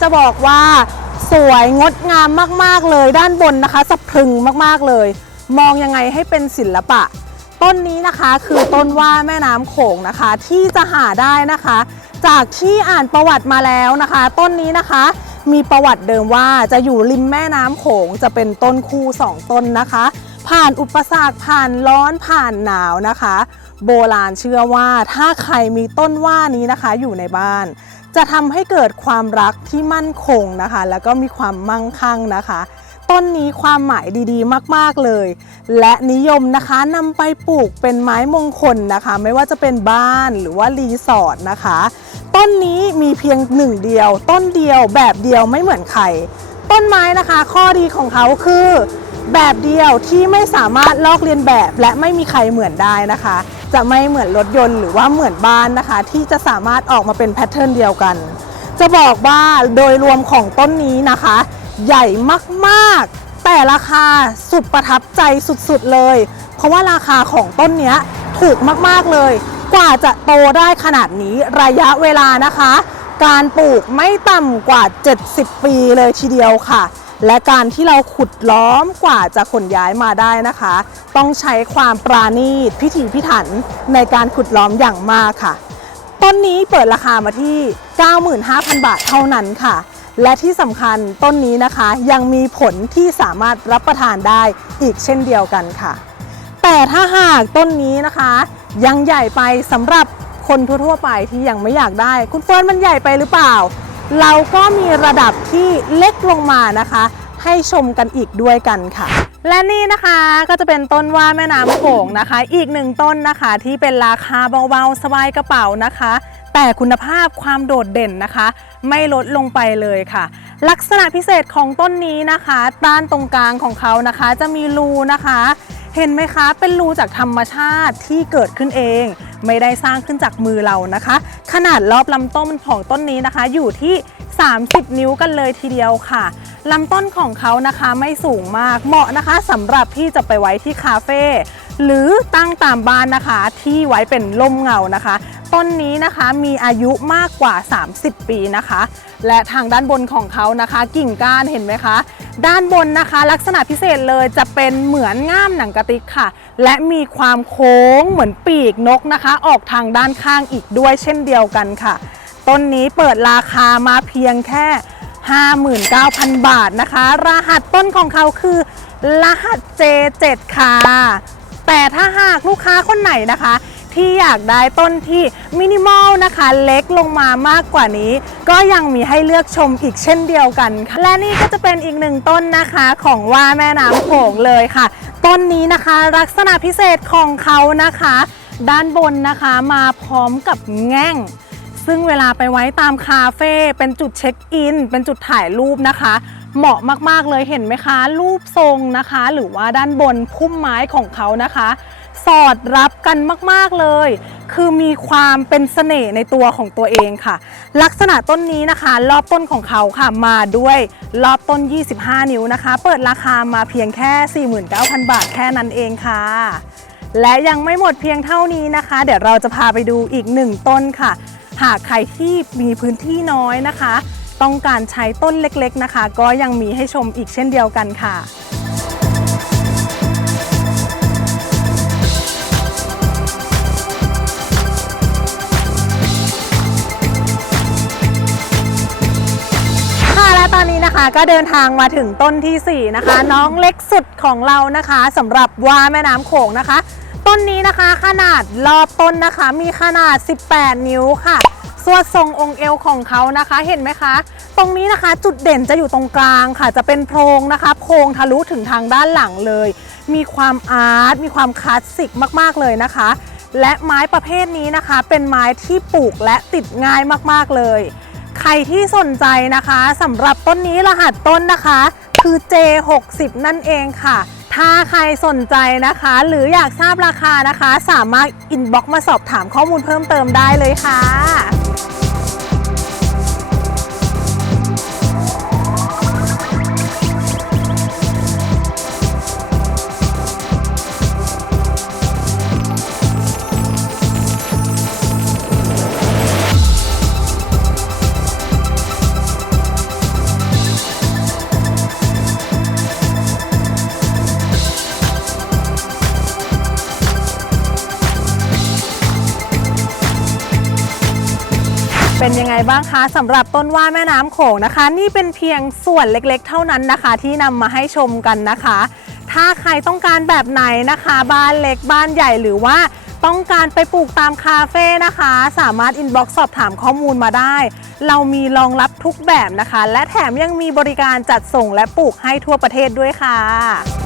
จะบอกว่าสวยงดงามมากๆเลย ด้านบนนะคะสะพรึงมากๆเลย มองยังไงให้เป็นศิลปะ ต้นนี้นะคะคือต้นว่าแม่น้ำโขงนะคะ ที่จะหาได้นะคะ จากที่อ่านประวัติมาแล้วนะคะ ต้นนี้นะคะ มีประวัติเดิมว่าจะอยู่ริมแม่น้ำโขงจะเป็นต้นคู่สองต้นนะคะ ผ่านอุปสรรคผ่านร้อนผ่านหนาวนะคะ โบราณเชื่อว่าถ้าใครมีต้นว่านี้นะคะอยู่ในบ้าน จะทำให้เกิดความรักที่มั่นคงนะคะ แล้วก็มีความมั่งคั่งนะคะ ต้นนี้ความหมายดีๆ มากๆเลย และนิยมนะคะนำไปปลูกเป็นไม้มงคลนะคะ ไม่ว่าจะเป็นบ้านหรือว่ารีสอร์ทนะคะ ต้นนี้มีเพียงหนึ่งเดียว ต้นเดียวแบบเดียวไม่เหมือนใครต้นไม้นะคะ ข้อดีของเขาคือแบบเดียวที่ไม่สามารถลอกเลียนแบบและไม่มีใครเหมือนได้นะคะ จะไม่เหมือนรถยนต์หรือว่าเหมือนบ้านนะคะ ที่จะสามารถออกมาเป็นแพทเทิร์นเดียวกัน จะบอกว่าโดยรวมของต้นนี้นะคะ ใหญ่มากๆ แต่ราคาสุดประทับใจสุดๆเลย เพราะว่าราคาของต้นเนี้ยถูกมากๆเลย กว่าจะโตได้ขนาดนี้ระยะเวลานะคะ การปลูกไม่ต่ำกว่า 70 ปีเลยทีเดียวค่ะ และการที่เราขุดล้อมกว่าจะขนย้ายมาได้นะคะ ต้องใช้ความปราณีตพิถีพิถันในการขุดล้อมอย่างมากค่ะ ต้นนี้เปิดราคามาที่ 95,000 บาทเท่านั้นค่ะ และที่สำคัญต้นนี้นะคะยังมีผลที่สามารถรับประทานได้อีกเช่นเดียวกันค่ะ แต่ถ้าหากต้นนี้นะคะ ยังใหญ่ไปสำหรับคนทั่วๆไปที่ยังไม่อยากได้ คุณเฟิร์นมันใหญ่ไปหรือเปล่า เราก็มีระดับที่เล็กลงมานะคะ ให้ชมกันอีกด้วยกันค่ะ และนี่นะคะก็จะเป็นต้นว่าแม่น้ำโขงนะคะ อีกหนึ่งต้นนะคะที่เป็นราคาเบาๆสบายกระเป๋านะคะ แต่คุณภาพความโดดเด่นนะคะ ไม่ลดลงไปเลยค่ะ ลักษณะพิเศษของต้นนี้นะคะด้านตรงกลางของเขานะคะ จะมีรูนะคะ เห็นไหมคะ เป็นรูจากธรรมชาติที่เกิดขึ้นเอง ไม่ได้สร้างขึ้นจากมือเรานะคะ ขนาดรอบลำต้นของต้นนี้นะคะ อยู่ที่ 30 นิ้วกันเลยทีเดียวค่ะลำต้นของเขานะคะไม่สูงมากเหมาะนะคะสำหรับที่จะไปไว้ที่คาเฟ่หรือตั้งตามบ้านนะคะที่ไว้เป็นร่มเงานะคะ ต้นนี้นะคะมีอายุมากกว่า 30 ปีนะคะ และทางด้านบนของเขานะคะ กิ่งก้านเห็นไหมคะ ด้านบนนะคะ ลักษณะพิเศษเลยจะเป็นเหมือนง่ามหนังกระติกค่ะ และมีความโค้งเหมือนปีกนกนะคะ ออกทางด้านข้างอีกด้วยเช่นเดียวกันค่ะ ต้นนี้เปิดราคามาเพียงแค่ 59,000 บาทนะคะ รหัสต้นของเขาคือ รหัส J7 ค่ะ แต่ถ้าหากลูกค้าคนไหนนะคะ ที่อยากได้ต้นที่มินิมอลนะคะเล็กลงมามากกว่านี้ ก็ยังมีให้เลือกชมอีกเช่นเดียวกันค่ะและนี่ก็จะเป็นอีกหนึ่งต้นนะคะของว่าแม่น้ำโขงเลยค่ะ ต้นนี้นะคะลักษณะพิเศษของเขานะคะ ด้านบนนะคะมาพร้อมกับแง่งซึ่งเวลาไปไว้ตามคาเฟ่เป็นจุดเช็คอิน เป็นจุดถ่ายรูปนะคะ เหมาะมากๆเลยเห็นไหมคะ รูปทรงนะคะ หรือว่าด้านบนพุ่มไม้ของเขานะคะ สอดรับกันมาก ๆ เลย คือมีความเป็นเสน่ห์ในตัวของตัวเองค่ะ ลักษณะต้นนี้นะคะ รอบต้นของเขาค่ะมาด้วยรอบต้น 25 นิ้วนะคะ เปิดราคามาเพียงแค่ 49,000 บาทแค่นั้นเองค่ะ และยังไม่หมดเพียงเท่านี้นะคะ เดี๋ยวเราจะพาไปดูอีกหนึ่งต้นค่ะ หากใครที่มีพื้นที่น้อยนะคะ ต้องการใช้ต้นเล็กๆนะคะ ก็ยังมีให้ชมอีกเช่นเดียวกันค่ะค่ะ นะคะก็เดินทางมาถึงต้นทีสี่ 4 นะคะ น้องเล็กสุดของเรานะคะสำหรับว่าแม่น้ำโขงนะคะ ต้นนี้นะคะขนาดรอบต้นนะคะมีขนาด 18 นิ้วค่ะส่วดทรงองค์เอวของเขานะคะเห็นไหมคะ ตรงนี้นะคะจุดเด่นจะอยู่ตรงกลางค่ะ จะเป็นโพรงนะคะโพรงทะลุถึงทางด้านหลังเลย มีความอาร์ตมีความคลาสสิกมากๆเลยนะคะ และไม้ประเภทนี้นะคะ เป็นไม้ที่ปลูกและติดง่ายมากๆเลย ใครที่สนใจนะคะสำหรับต้นนี้รหัสต้นนะคะ คือ J60 นั่นเองค่ะ ถ้าใครสนใจนะคะ หรืออยากทราบราคานะคะ สามารถอินบ็อกมาสอบถามข้อมูลเพิ่มเติมได้เลยค่ะ เป็นยังไงบ้างคะสำหรับต้นว่าแม่น้ำโขงนะคะ นี่เป็นเพียงส่วนเล็กๆ เท่านั้นนะคะ ที่นำมาให้ชมกันนะคะ ถ้าใครต้องการแบบไหนนะคะ บ้านเล็กบ้านใหญ่หรือว่าต้องการไปปลูกตามคาเฟ่นะคะ สามารถอินบ็อกซ์สอบถามข้อมูลมาได้ เรามีรองรับทุกแบบนะคะ และแถมยังมีบริการจัดส่งและปลูกให้ทั่วประเทศด้วยค่ะ